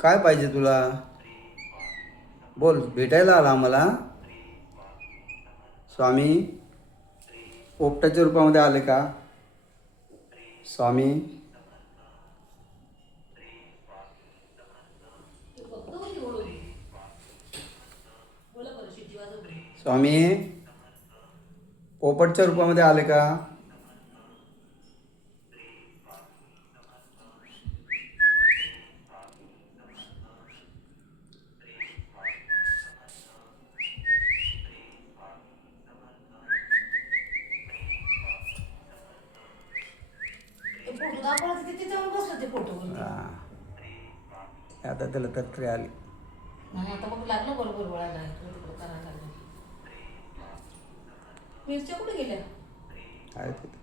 काय पाहिजे तुला? बोल, भेटायला आला आम्हाला. स्वामी पोपटाच्या रूपामध्ये आले का स्वामी? स्वामी पोपटच्या रूपामध्ये आले का? फोटो दाखवला तिथे जाऊन बसलं ते फोटो. हा. आता त्याला तर आली. नाही आता मग लागलं बरोबर वळायला तिकडं करायला लागलं. मिरच्या कुठे गेल्या? आहेत.